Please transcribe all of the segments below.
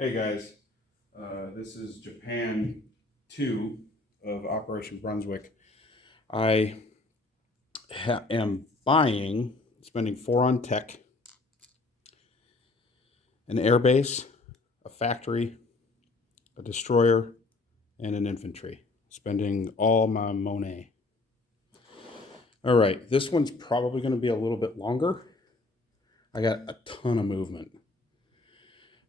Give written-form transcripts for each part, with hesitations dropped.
Hey guys, this is Japan 2 of Operation Brunswick. I am spending 4 on tech, an airbase, a factory, a destroyer, and an infantry. Spending all my money. All right, this one's probably going to be a little bit longer. I got a ton of movement.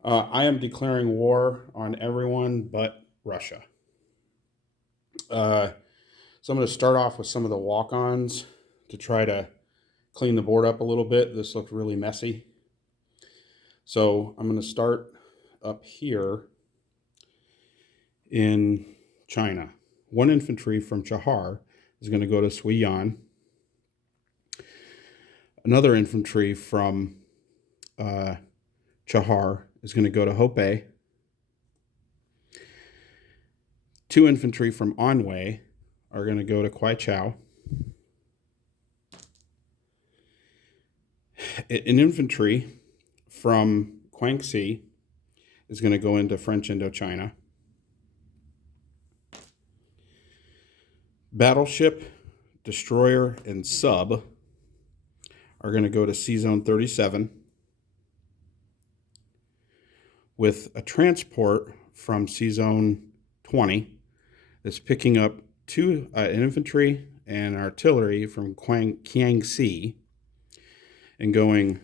I am declaring war on everyone but Russia. So I'm going to start off with some of the walk-ons to try to clean the board up a little bit. This looked really messy. So I'm going to start up here in China. 1 infantry from Chahar is going to go to Suiyan. Another infantry from Chahar is going to go to Hopei. 2 infantry from Anhui are going to go to Kwaichao. An infantry from Guangxi is going to go into French Indochina. Battleship, destroyer, and sub are going to go to C-Zone 37, with a transport from C-Zone 20 that's picking up an infantry and artillery from Kiangsi and going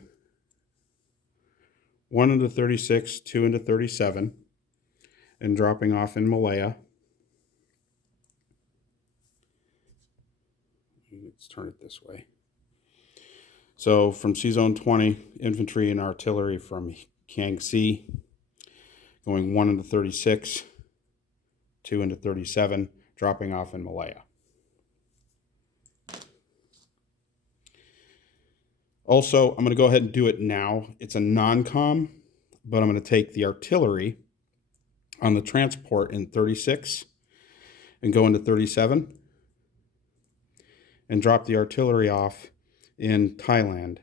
1 into 36, 2 into 37, and dropping off in Malaya. Let's turn it this way. So from C-Zone 20, infantry and artillery from Kiangsi, going 1 into 36, 2 into 37, dropping off in Malaya. Also, I'm going to go ahead and do it now. It's a non-com, but I'm going to take the artillery on the transport in 36 and go into 37 and drop the artillery off in Thailand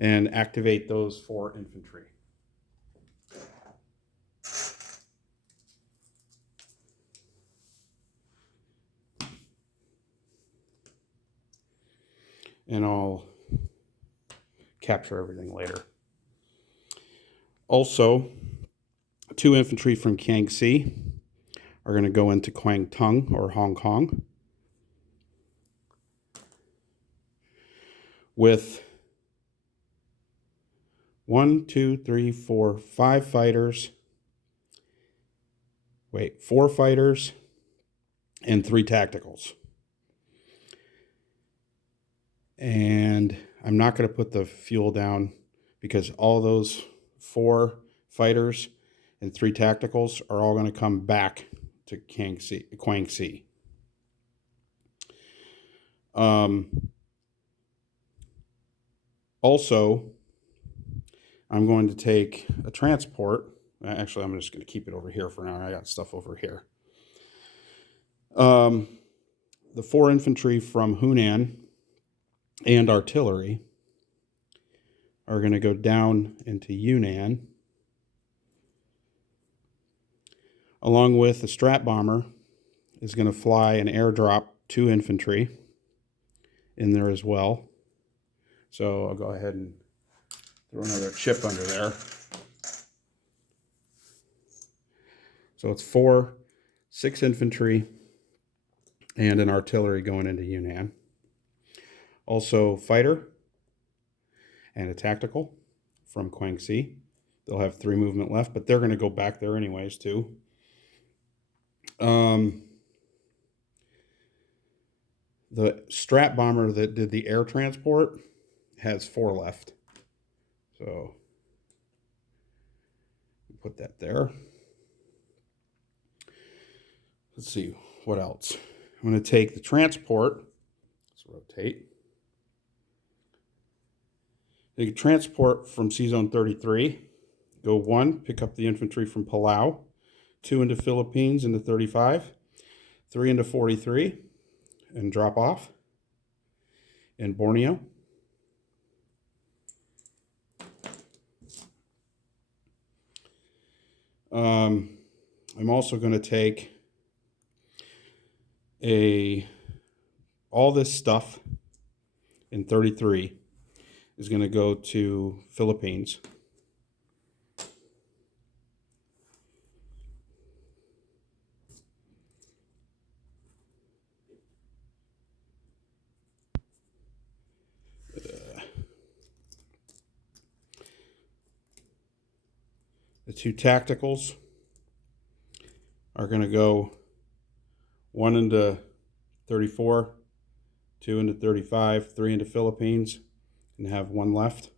and activate those 4 infantry. And I'll capture everything later. Also, 2 infantry from Kiangsi are going to go into Kwangtung or Hong Kong with 4 fighters and 3 tacticals. And I'm not going to put the fuel down because all those 4 fighters and 3 tacticals are all going to come back to Guangxi. Also, I'm going to take a transport. Actually, I'm just going to keep it over here for now. I got stuff over here. The 4 infantry from Hunan and artillery are going to go down into Yunnan, along with the Strat bomber is going to fly and airdrop 2 infantry in there as well. So I'll go ahead and throw another chip under there. So it's 6 infantry and an artillery going into Yunnan. Also fighter and a tactical from Guangxi. They'll have 3 movement left, but they're going to go back there anyways too. The Strat bomber that did the air transport has 4 left. So put that there. Let's see, what else? I'm going to take the transport. Let's rotate. Take a transport from C-Zone 33. Go 1, pick up the infantry from Palau. 2 into Philippines into 35. 3 into 43. And drop off in Borneo. I'm also going to take all this stuff in 33 is going to go to Philippines. The two tacticals are going to go one into 34, two into 35, three into Philippines, and have one left.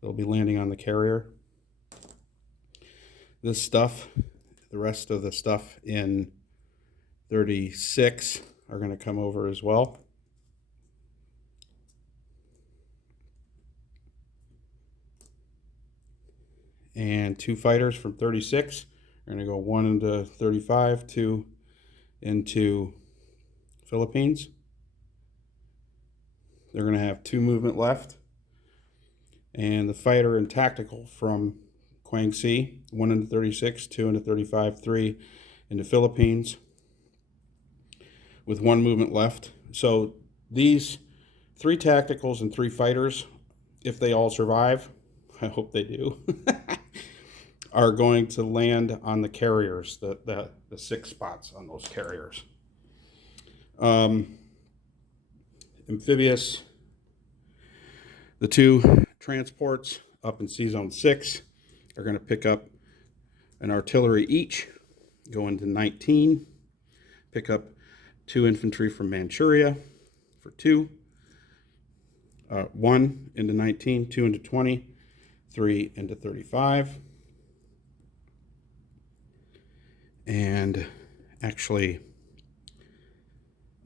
They'll be landing on the carrier. This stuff, the rest of the stuff in 36 are going to come over as well. And two fighters from 36 are going to go one into 35, two into Philippines. They're going to have two movement left. And the fighter and tactical from Guangxi, one into 36, two into 35, three into Philippines, with one movement left. So these three tacticals and three fighters, if they all survive, I hope they do, are going to land on the carriers, the 6 spots on those carriers. Amphibious, the two transports up in C-Zone 6 are going to pick up an artillery each, go into 19, pick up 2 infantry from Manchuria for 2, 1 into 19, 2 into 20, 3 into 35. And actually,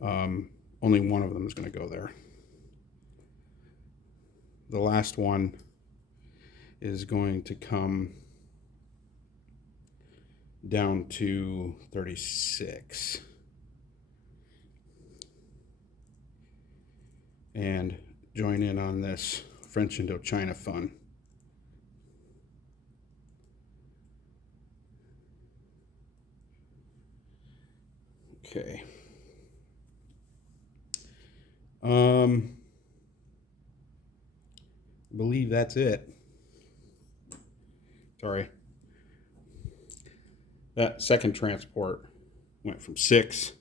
only one of them is going to go there. The last one is going to come down to 36 and join in on this French Indochina fun. Okay. I believe that's it. Sorry. That second transport went from 6,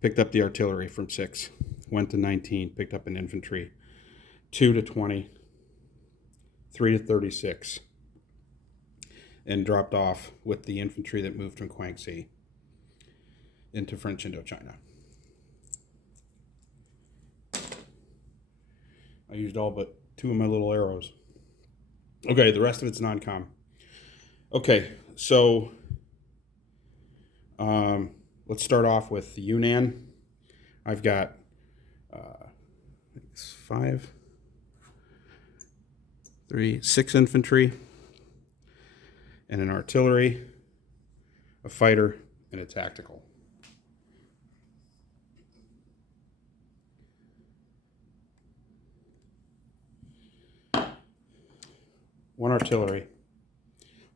picked up the artillery from 6, went to 19, picked up an infantry, 2 to 20, 3 to 36, and dropped off with the infantry that moved from Guangxi into French Indochina. I used all but 2 of my little arrows. Okay, the rest of it's non-com. Okay, so let's start off with the Yunnan. I've got 6 infantry and an artillery, a fighter, and a tactical. One artillery,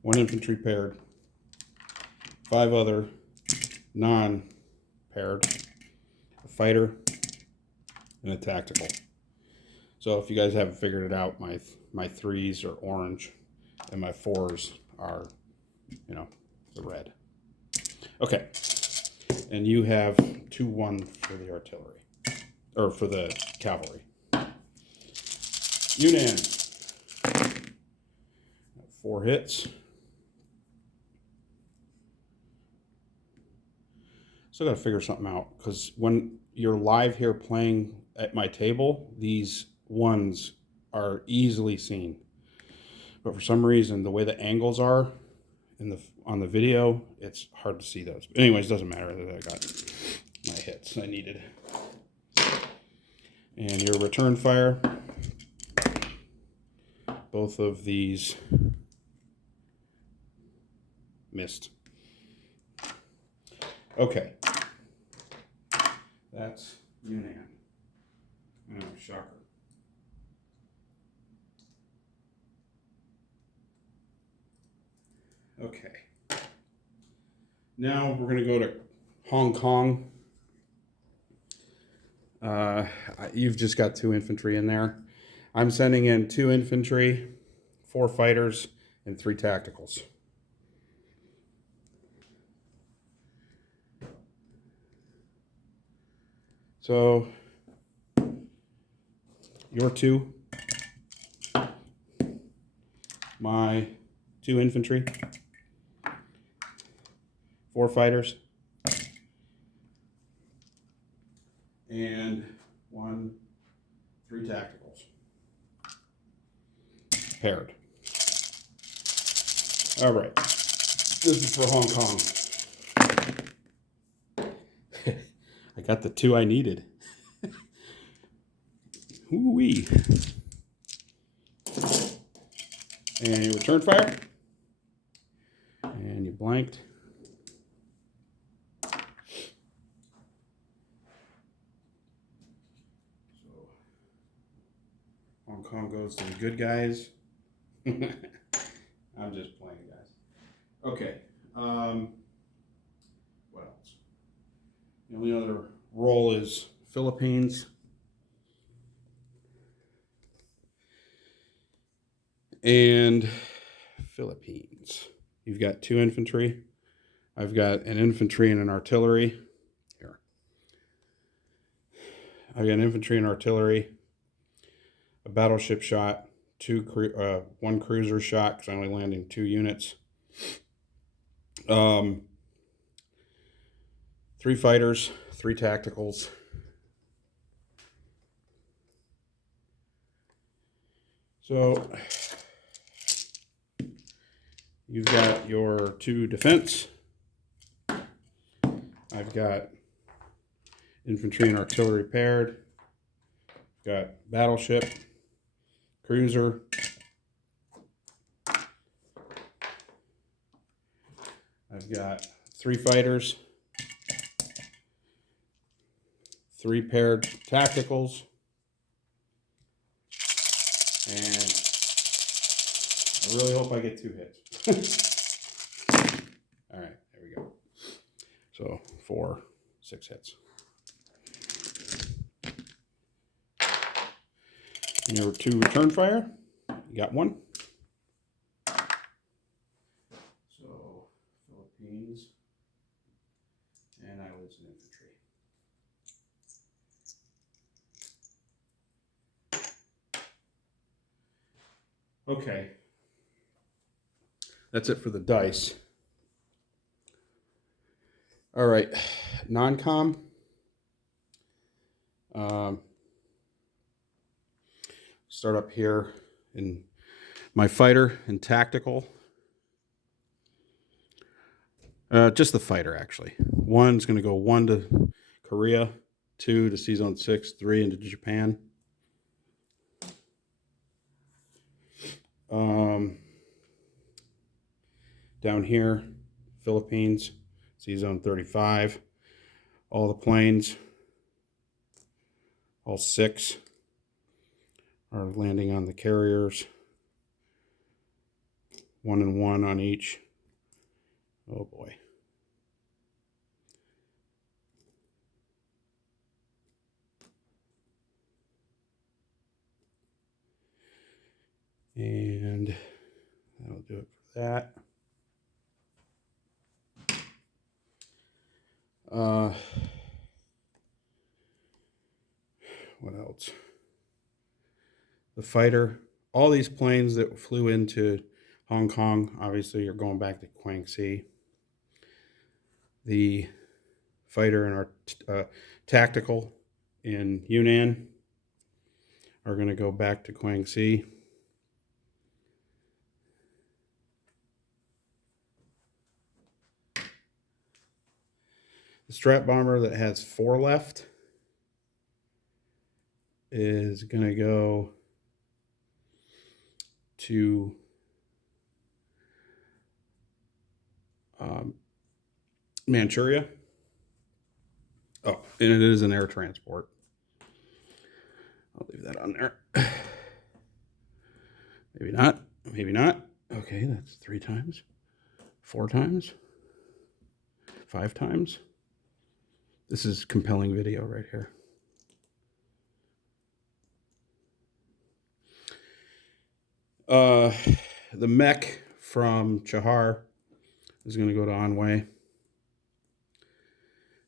1 infantry paired, 5 other non-paired, a fighter, and a tactical. So if you guys haven't figured it out, my 3s are orange and my 4s are, the red. Okay, and you have 2-1 for the artillery, or for the cavalry. Yunnan, 4 hits. Still got to figure something out, because when you're live here playing at my table, these ones are easily seen. But for some reason, the way the angles are on the video, it's hard to see those. But anyways, doesn't matter that I got my hits I needed. And your return fire, both of these missed. Okay, that's Yunnan. Oh, shocker. Okay. Now we're going to go to Hong Kong. You've just got 2 infantry in there. I'm sending in 2 infantry, 4 fighters, and 3 tacticals. So your 2, my 2 infantry, 4 fighters, and 3 tacticals. Paired. All right. This is for Hong Kong. I got the 2 I needed. Ooh-wee. And you return fire. And you blanked. So Hong Kong goes to the good guys. I'm just playing, guys. Okay. What else? The only other role is Philippines. And Philippines. You've got 2 infantry. I've got an infantry and an artillery. Here. I've got an infantry and artillery, a battleship shot, 1 cruiser shot because I'm only landing 2 units. 3 fighters, 3 tacticals. So you've got your 2 defense. I've got infantry and artillery paired. Got battleship, cruiser. I've got 3 fighters, 3 paired tacticals, and I really hope I get 2 hits. All right, there we go. So 4, 6 hits. And your 2 return fire. You got 1. So Philippines and Islands and infantry. Okay. That's it for the dice. All right, non-com. Start up here in my fighter and tactical. Just the fighter, actually. 1's going to go 1 to Korea, 2 to C-Zone 6, 3 into Japan. Down here, Philippines, C-Zone 35. All the planes, all 6, are landing on the carriers. 1 and 1 on each. Oh boy. And that'll do it for that. What else? The fighter. All these planes that flew into Hong Kong, obviously, are going back to Guangxi. The fighter and our tactical in Yunnan are going to go back to Guangxi. The strat bomber that has 4 left is going to go to Manchuria. Oh, and it is an air transport. I'll leave that on there. Maybe not. Maybe not. Okay, that's 3 times. 4 times, 5 times. This is compelling video right here. The mech from Chahar is going to go to Anhui.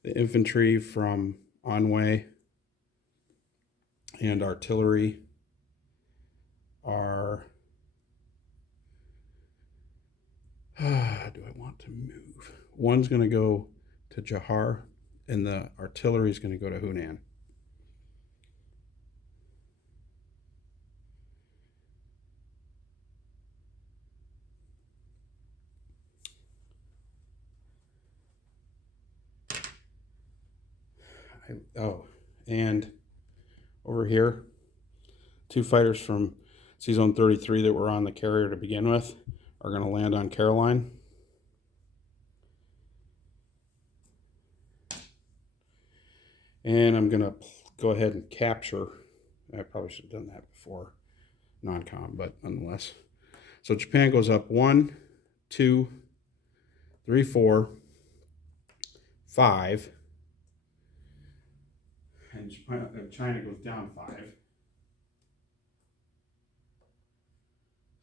The infantry from Anhui and artillery are... do I want to move? One's going to go to Chahar, and the artillery is going to go to Hunan. And over here, 2 fighters from C-Zone 33 that were on the carrier to begin with are going to land on Caroline. And I'm going to go ahead and capture. I probably should have done that before non-com, but nonetheless. So Japan goes up 1, 2, 3, 4, 5. And China goes down 5.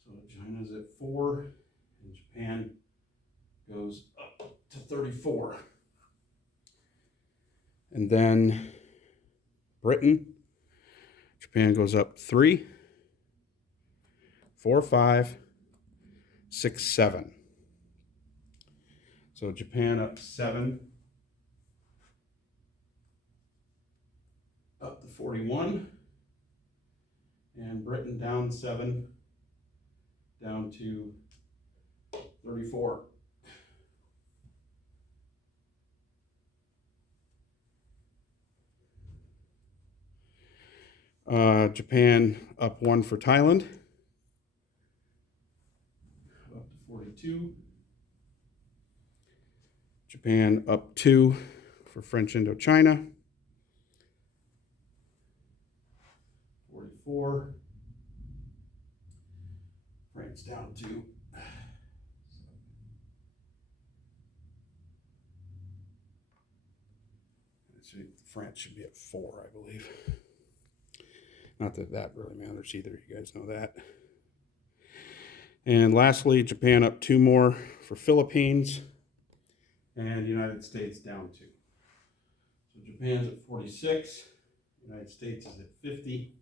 So China's at 4, and Japan goes up to 34. And then Britain, Japan goes up 3, 4, 5, 6, 7. So Japan up 7. Up to 41, and Britain down 7, down to 34. Japan up 1 for Thailand, up to 42. Japan up 2 for French Indochina. 44. France down 2. France should be at 4, I believe. Not that that really matters either. You guys know that. And lastly, Japan up 2 more for Philippines, and the United States down 2. So Japan's at 46. United States is at 50.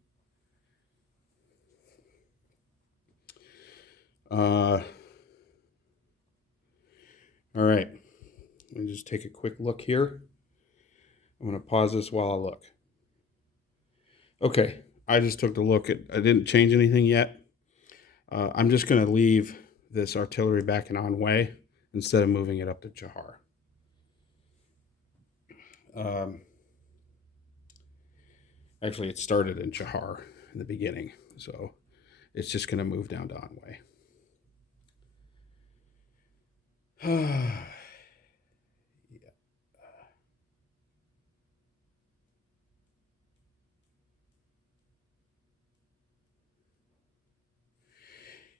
All right, let me just take a quick look here. I'm going to pause this while I look. Okay, I just took a look at, I didn't change anything yet. I'm just going to leave this artillery back in Anhui instead of moving it up to Chahar. Actually, it started in Chahar in the beginning, so it's just going to move down to Anhui.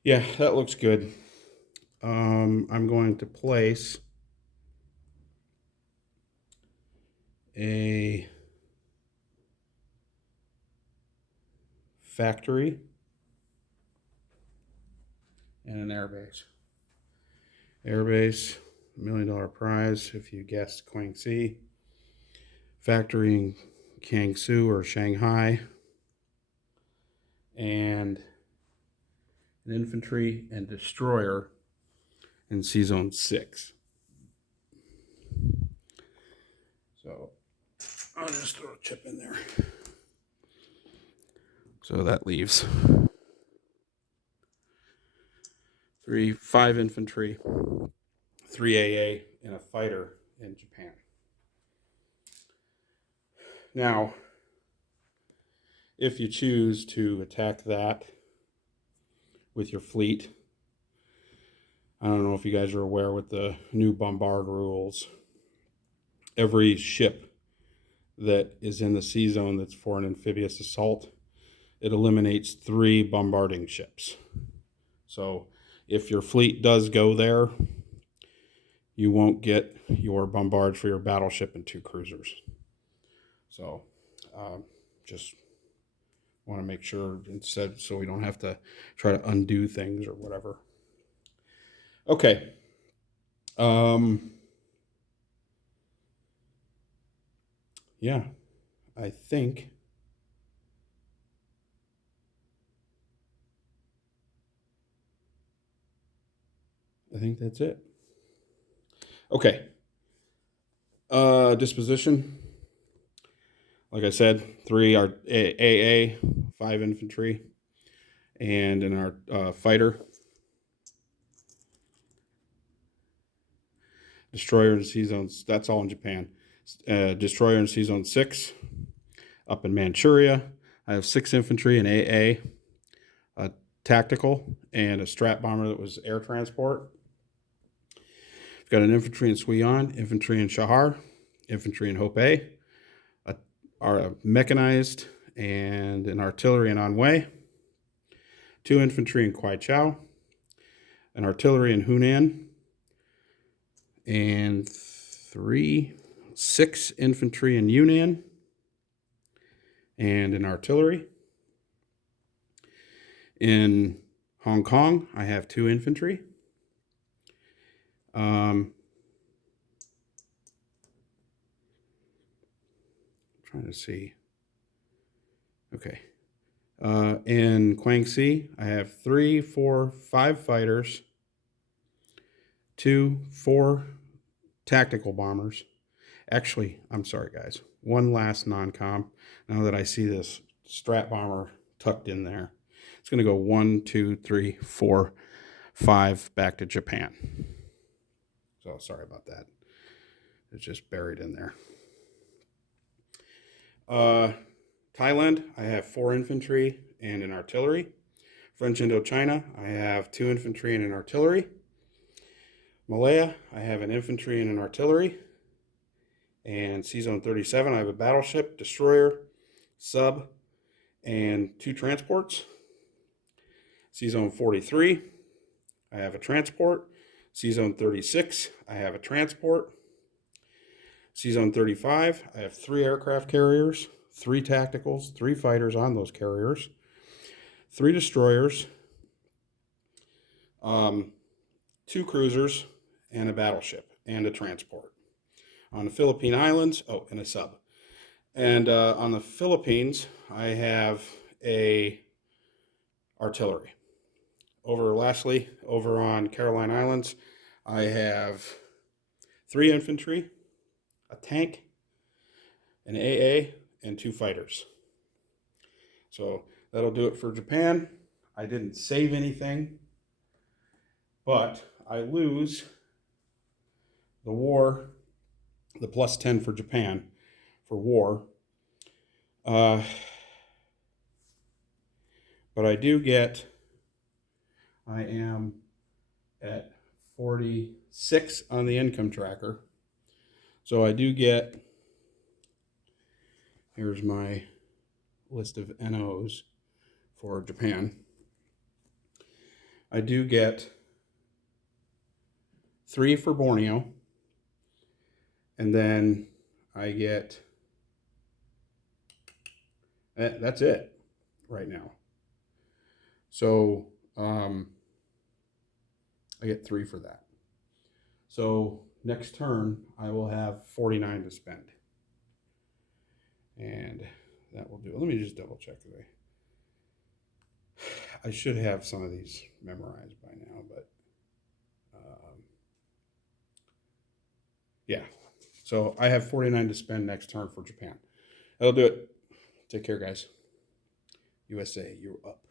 Yeah, that looks good. I'm going to place a factory and an airbase. Airbase, $1 million prize if you guessed Guangxi. Factory in Jiangsu or Shanghai. And an infantry and destroyer in C-Zone 6. So I'll just throw a chip in there. So that leaves 5 infantry, 3 AA, and a fighter in Japan. Now, if you choose to attack that with your fleet, I don't know if you guys are aware with the new bombard rules, every ship that is in the C-Zone that's for an amphibious assault, it eliminates 3 bombarding ships. So if your fleet does go there, you won't get your bombards for your battleship and 2 cruisers. So just want to make sure instead, so we don't have to try to undo things or whatever. Okay. Yeah, I think that's it. Okay. Disposition. Like I said, 3 are AA, 5 infantry, and in our fighter, destroyer in sea zones. That's all in Japan. Destroyer in sea zone 6, up in Manchuria. I have 6 infantry and AA, a tactical, and a strat bomber that was air transport. I've got an infantry in Suiyon, infantry in Shahar, infantry in Hope A, are mechanized and an artillery in Anhui, 2 infantry in Kwaichao, an artillery in Hunan, and 6 infantry in Yunnan, and an artillery. In Hong Kong, I have 2 infantry. Trying to see. Okay. In Guangxi, I have 3, 4, 5 fighters, 4 tactical bombers. Actually, I'm sorry, guys. One last non-com. Now that I see this strat bomber tucked in there, it's going to go 1, 2, 3, 4, 5 back to Japan. So sorry about that. It's just buried in there. Thailand, I have 4 infantry and an artillery. French Indochina, I have 2 infantry and an artillery. Malaya, I have an infantry and an artillery. And Sea Zone 37, I have a battleship, destroyer, sub, and 2 transports. Sea Zone 43, I have a transport. Sea Zone 36, I have a transport. Sea Zone 35, I have 3 aircraft carriers, 3 tacticals, 3 fighters on those carriers, 3 destroyers, 2 cruisers, and a battleship, and a transport. On the Philippine Islands, and a sub. And on the Philippines, I have a artillery. Lastly, over on Caroline Islands, I have 3 infantry, a tank, an AA, and 2 fighters. So that'll do it for Japan. I didn't save anything, but I lose the war, the plus 10 for Japan for war. But I do get, I am at 46 on the income tracker. So I do get, here's my list of NOs for Japan. I do get 3 for Borneo, and then I get, that's it right now. So I get 3 for that. So next turn, I will have 49 to spend. And that will do it. Let me just double check. I should have some of these memorized by now, but yeah. So I have 49 to spend next turn for Japan. That'll do it. Take care, guys. USA, you're up.